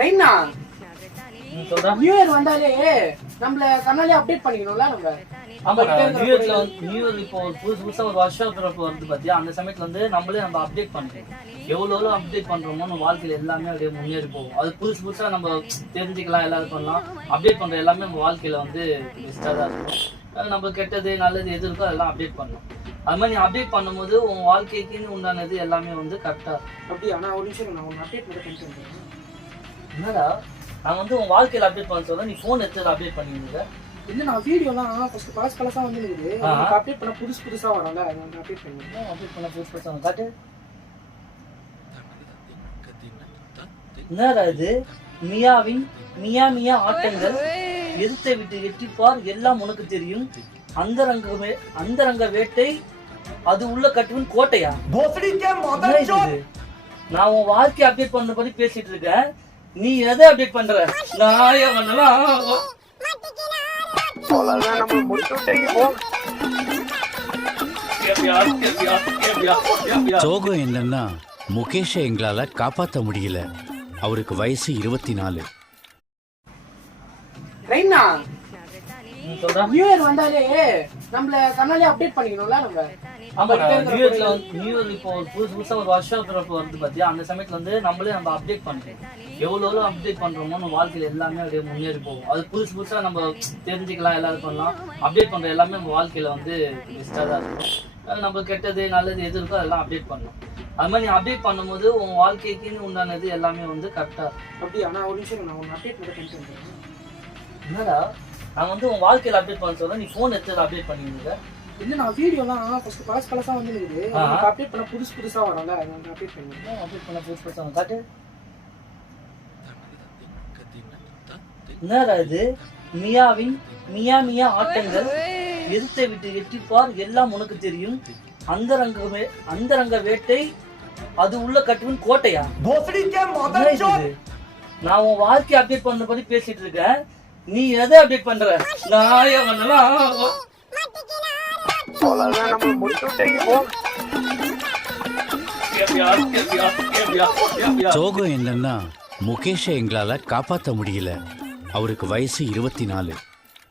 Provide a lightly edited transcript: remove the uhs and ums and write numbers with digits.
ரைனா சொல்றா. New year வந்தாலே நம்மள கண்ணாலே அப்டேட் பண்ணிக்கணும்ல நம்ம. ஆமாடா, நியூ இயர் இப்போ புதுசா ஒரு வருஷம் பிறப்பு வருது பாத்தியா, அந்த சமயத்துல வந்து நம்ம அப்டேட் பண்றோம். எவ்வளவு அப்டேட் பண்றோமோ நம்ம வாழ்க்கையில எல்லாமே அப்படியே முன்னேறி போகும். அது புதுசா நம்ம தெரிஞ்சுக்கலாம், எல்லாரும் பண்ணலாம். அப்டேட் பண்ற எல்லாமே நம்ம வாழ்க்கையில வந்து பெஸ்டா தான் இருக்கும். நம்ம கெட்டது நல்லது எது இருக்கோ அதெல்லாம் அப்டேட் பண்ணணும். அது மாதிரி நீ அப்டேட் பண்ணும்போது உன் வாழ்க்கைக்குன்னு உண்டானது எல்லாமே வந்து கரெக்டா இருக்கும். அப்படியா? நான் ஒரு நிமிஷம் நான் ஒன்று அப்டேட் மட்டும் பண்ணிட்டு. என்னடா, நான் வந்து உன் வாழ்க்கையில அப்டேட் பண்ண சொல்ல நீ போன் எடுத்து அப்டேட் பண்ணிருந்த. இல்ல நான் வீடியோலாம் ஃபர்ஸ்ட் பழசா வந்து இருக்குது. அப்டேட் பண்ண புதுசா வரல, அதை வந்து அப்டேட் பண்ணிருக்கேன். அப்டேட் பண்ண புதுசா காட்டு. என்னடா இது? மியாவின் மியா மியா ஆட்டங்கள், எதிர்த்தை விட்டு எட்டிப்பார் எல்லாம் உனக்கு தெரியும், அந்தரங்க வேட்டை, அது உள்ள கட்டுவன் கோட்டையா? நான் உன் வாழ்க்கை அப்டேட் பண்ண பத்தி பேசிட்டு இருக்கேன், நீ எதை அப்டேட் பண்ற? சோகம் என்னன்னா முகேஷை எங்களால காப்பாற்ற முடியல. அவருக்கு வயசு 24. ரைனா சொல்றா. நியூ இயர் வந்தாலே நம்மள கண்ணாலே அப்டேட் பண்ணிக்கணும்ல நம்ம. ஆமாடா, நியூ இயர் இப்போ புதுசா ஒரு வருஷம் பிறப்பு வருது பாத்தியா, அந்த சமயத்துல வந்து நம்ம அப்டேட் பண்றோம். எவ்வளவு அப்டேட் பண்றோமோ நம்ம வாழ்க்கையில எல்லாமே அப்படியே முன்னேறி போகும். அது புதுசா நம்ம தெரிஞ்சுக்கலாம், எல்லாரும் பண்ணலாம். அப்டேட் பண்ற எல்லாமே நம்ம வாழ்க்கையில வந்து பெஸ்டா தான் இருக்கும். நம்ம கெட்டது நல்லது எது இருக்கோ அதெல்லாம் அப்டேட் பண்ணணும். அது மாதிரி நீ அப்டேட் பண்ணும்போது உன் வாழ்க்கைக்குன்னு உண்டானது எல்லாமே வந்து கரெக்டா இருக்கும். அப்படியா? நான் ஒரு நிமிஷம் நான் ஒன்று அப்டேட் மட்டும் பண்ணிட்டு. என்னடா, நான் வந்து உன் வாழ்க்கையில அப்டேட் பண்ண சொல்ல நீ போன் எடுத்து அப்டேட் பண்ணிருந்த. இல்ல நான் வீடியோலாம் ஃபர்ஸ்ட் பழசா வந்து இருக்குது. அப்டேட் பண்ண புதுசா வரல, அதை வந்து அப்டேட் பண்ணிருக்கேன். அப்டேட் பண்ண புதுசா காட்டு. என்னடா இது? மியாவின் மியா மியா ஆட்டங்கள், எதிர்த்தை விட்டு எட்டிப்பார் எல்லாம் உனக்கு தெரியும், அந்தரங்க வேட்டை, அது உள்ள கட்டுவன் கோட்டையா? நான் உன் வாழ்க்கை அப்டேட் பண்ண பத்தி பேசிட்டு இருக்கேன், நீ எதை அப்டேட் பண்ற? சோகம் என்னன்னா முகேஷை எங்களால காப்பாற்ற முடியல. அவருக்கு வயசு 24.